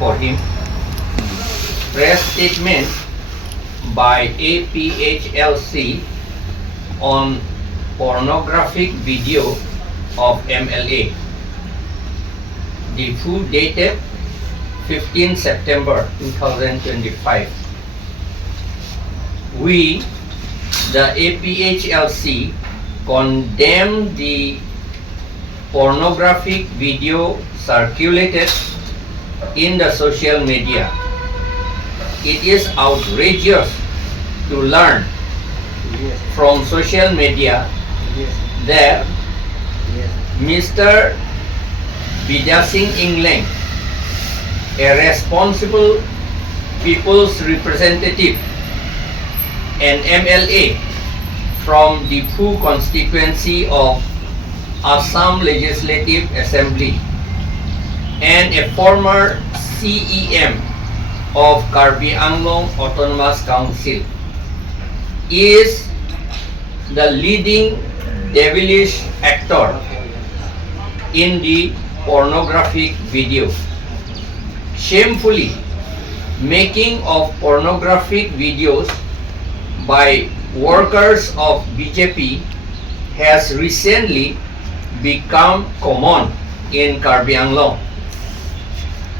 for him. Press statement by APHLC on pornographic video of MLA. The full dated 15 September 2025. We, the APHLC, condemn the pornographic video circulated in the social media. It is outrageous to learn from social media that Mr. Bidya Engleng, a responsible people's representative, an MLA from the Phu constituency of Assam Legislative Assembly and a former CEM of Karbi Anglong Autonomous Council, is the leading devilish actor in the pornographic video. Shamefully, making of pornographic videos by workers of BJP has recently become common in Karbi Anglong.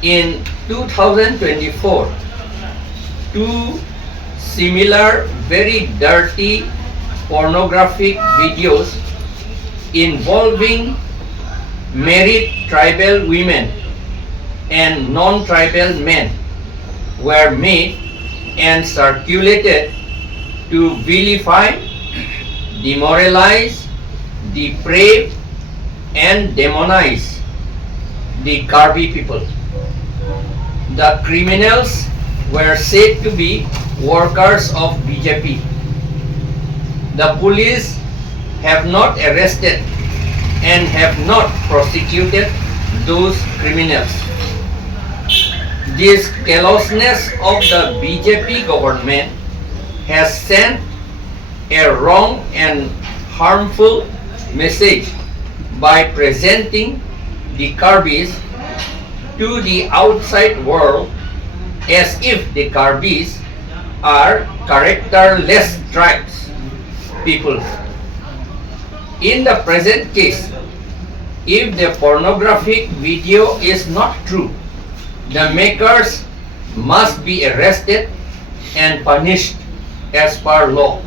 In 2024, two similar very dirty pornographic videos involving married tribal women and non-tribal men were made and circulated to vilify, demoralize, deprave, and demonize the Karbi people. The criminals were said to be workers of BJP. The police have not arrested and have not prosecuted those criminals. This callousness of the BJP government has sent a wrong and harmful message by presenting the Karbis to the outside world as if the Karbis are characterless tribes, people. In the present case, if the pornographic video is not true, the makers must be arrested and punished as per law.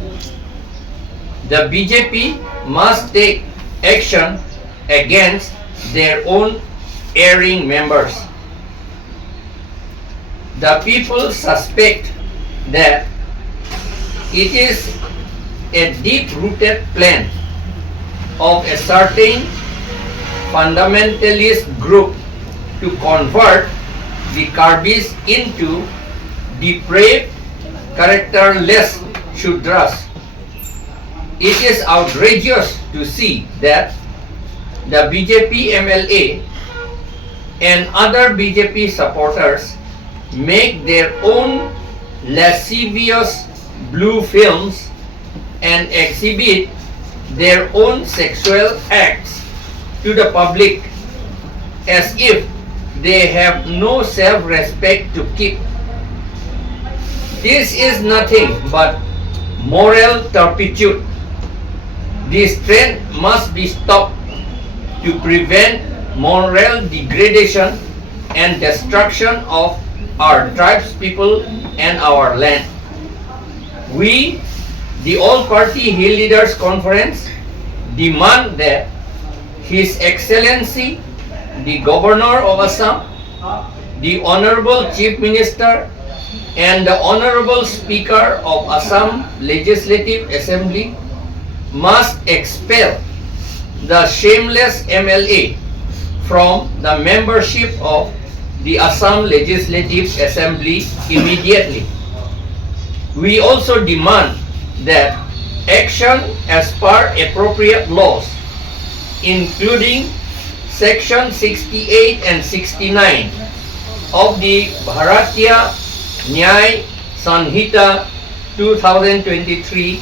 The BJP must take action against their own erring members. The people suspect that it is a deep-rooted plan of a certain fundamentalist group to convert the Karbis into depraved, characterless Shudras. It is outrageous to see that the BJP MLA and other BJP supporters make their own lascivious blue films and exhibit their own sexual acts to the public as if they have no self-respect to keep. This is nothing but moral turpitude. This trend must be stopped to prevent moral degradation and destruction of our tribes people and our land. We, the All-Party Hill Leaders Conference, demand that His Excellency, the Governor of Assam, the Honorable Chief Minister, and the Honorable Speaker of Assam Legislative Assembly must expel the shameless MLA from the membership of the Assam Legislative Assembly immediately. We also demand that action as per appropriate laws, including Section 68 and 69 of the Bharatiya Nyay Sanhita 2023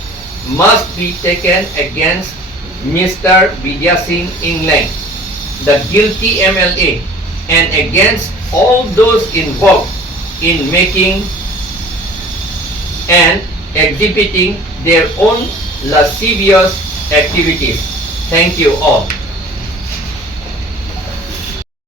must be taken against Mr. Bidya Engleng, the guilty MLA, and against all those involved in making and exhibiting their own lascivious activities. Thank you all.